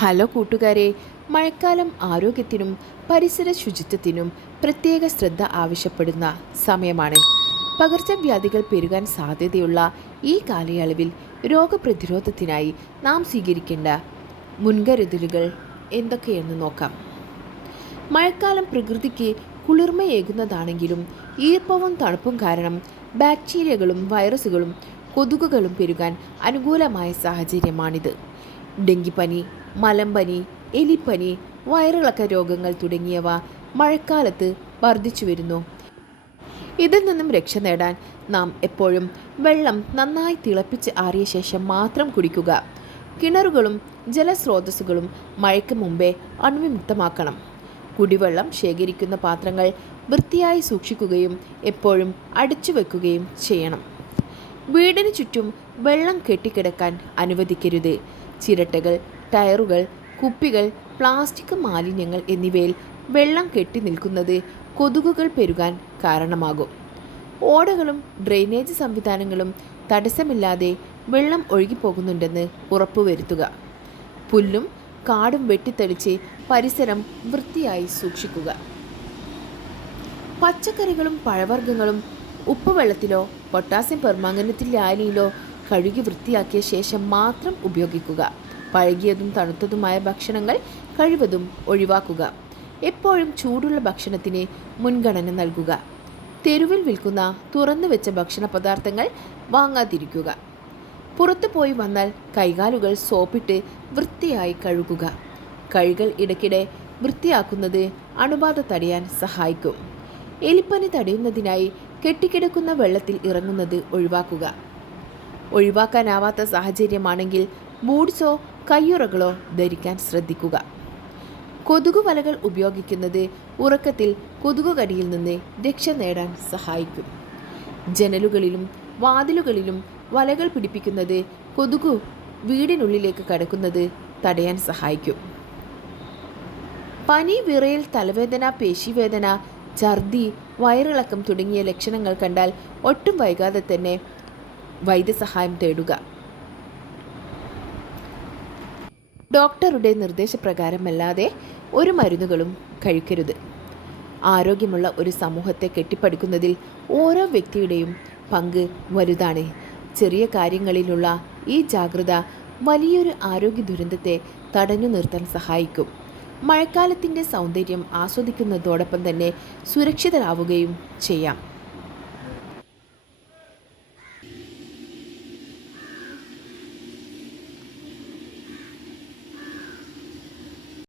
Hello കൂട്ടുകാരെ, മഴക്കാലം ആരോഗ്യത്തിനും പരിസര ശുചിത്വത്തിനും പ്രത്യേക ശ്രദ്ധ ആവശ്യപ്പെടുന്ന സമയമാണ്. പകർച്ചവ്യാധികൾ പെരുകാൻ സാധ്യതയുള്ള ഈ കാലയളവിൽ രോഗപ്രതിരോധത്തിനായി നാം സ്വീകരിക്കേണ്ട മുൻകരുതലുകൾ എന്തൊക്കെയെന്ന് നോക്കാം. മഴക്കാലം പ്രകൃതിക്ക് കുളിർമയേകുന്നതാണെങ്കിലും ഈർപ്പവും തണുപ്പും കാരണം ബാക്ടീരിയകളും വൈറസുകളും കൊതുകുകളും പെരുകാൻ അനുകൂലമായ സാഹചര്യമാണിത്. ഡെങ്കിപ്പനി, മലമ്പനി, എലിപ്പനി, വയറിളക്ക രോഗങ്ങൾ തുടങ്ങിയവ മഴക്കാലത്ത് വർദ്ധിച്ചു വരുന്നു. ഇതിൽ നിന്നും രക്ഷ നേടാൻ നാം എപ്പോഴും വെള്ളം നന്നായി തിളപ്പിച്ച് ആറിയ ശേഷം മാത്രം കുടിക്കുക. കിണറുകളും ജലസ്രോതസ്സുകളും മഴയ്ക്ക് മുമ്പേ അണുവിമുക്തമാക്കണം. കുടിവെള്ളം ശേഖരിക്കുന്ന പാത്രങ്ങൾ വൃത്തിയായി സൂക്ഷിക്കുകയും എപ്പോഴും അടച്ചു വെക്കുകയും ചെയ്യണം. വീടിന് ചുറ്റും വെള്ളം കെട്ടിക്കിടക്കാൻ അനുവദിക്കരുത്. ചിരട്ടകൾ, ടയറുകൾ, കുപ്പികൾ, പ്ലാസ്റ്റിക് മാലിന്യങ്ങൾ എന്നിവയിൽ വെള്ളം കെട്ടി നിൽക്കുന്നത് കൊതുകുകൾ പെരുകാൻ കാരണമാകും. ഓടകളും ഡ്രെയിനേജ് സംവിധാനങ്ങളും തടസ്സമില്ലാതെ വെള്ളം ഒഴുകിപ്പോകുന്നുണ്ടെന്ന് ഉറപ്പുവരുത്തുക. പുല്ലും കാടും വെട്ടിത്തെളിച്ച് പരിസരം വൃത്തിയായി സൂക്ഷിക്കുക. പച്ചക്കറികളും പഴവർഗ്ഗങ്ങളും ഉപ്പുവെള്ളത്തിലോ പൊട്ടാസ്യം പെർമാംഗനേറ്റ് ലായനിയിലോ കഴുകി വൃത്തിയാക്കിയ ശേഷം മാത്രം ഉപയോഗിക്കുക. പഴകിയതും തണുത്തതുമായ ഭക്ഷണങ്ങൾ കഴിവതും ഒഴിവാക്കുക. എപ്പോഴും ചൂടുള്ള ഭക്ഷണത്തിന് മുൻഗണന നൽകുക. തെരുവിൽ വിൽക്കുന്ന തുറന്നു വെച്ച ഭക്ഷണ പദാർത്ഥങ്ങൾ വാങ്ങാതിരിക്കുക. പുറത്തു പോയി വന്നാൽ കൈകാലുകൾ സോപ്പിട്ട് വൃത്തിയായി കഴുകുക. കൈകൾ ഇടയ്ക്കിടെ വൃത്തിയാക്കുന്നത് അണുബാധ തടയാൻ സഹായിക്കും. എലിപ്പനി തടയുന്നതിനായി കെട്ടിക്കിടക്കുന്ന വെള്ളത്തിൽ ഇറങ്ങുന്നത് ഒഴിവാക്കുക. ഒഴിവാക്കാനാവാത്ത സാഹചര്യമാണെങ്കിൽ ബൂട്ട്സോ കയ്യുറകളോ ധരിക്കാൻ ശ്രദ്ധിക്കുക. കൊതുകു വലകൾ ഉപയോഗിക്കുന്നത് ഉറക്കത്തിൽ കൊതുകുകടിയിൽ നിന്ന് രക്ഷ നേടാൻ സഹായിക്കും. ജനലുകളിലും വാതിലുകളിലും വലകൾ പിടിപ്പിക്കുന്നത് കൊതുകു വീടിനുള്ളിലേക്ക് കടക്കുന്നത് തടയാൻ സഹായിക്കും. പനി, വിറയൽ, തലവേദന, പേശിവേദന, ഛർദി, വയറിളക്കം തുടങ്ങിയ ലക്ഷണങ്ങൾ കണ്ടാൽ ഒട്ടും വൈകാതെ തന്നെ വൈദ്യസഹായം തേടുക. ഡോക്ടറുടെ നിർദ്ദേശപ്രകാരമല്ലാതെ ഒരു മരുന്നുകളും കഴിക്കരുത്. ആരോഗ്യമുള്ള ഒരു സമൂഹത്തെ കെട്ടിപ്പടുക്കുന്നതിൽ ഓരോ വ്യക്തിയുടെയും പങ്ക് വലുതാണ്. ചെറിയ കാര്യങ്ങളിലുള്ള ഈ ജാഗ്രത വലിയൊരു ആരോഗ്യ ദുരന്തത്തെ തടഞ്ഞു നിർത്താൻ സഹായിക്കും. മഴക്കാലത്തിൻ്റെ സൗന്ദര്യം ആസ്വദിക്കുന്നതോടൊപ്പം തന്നെ സുരക്ഷിതരാവുകയും ചെയ്യാം.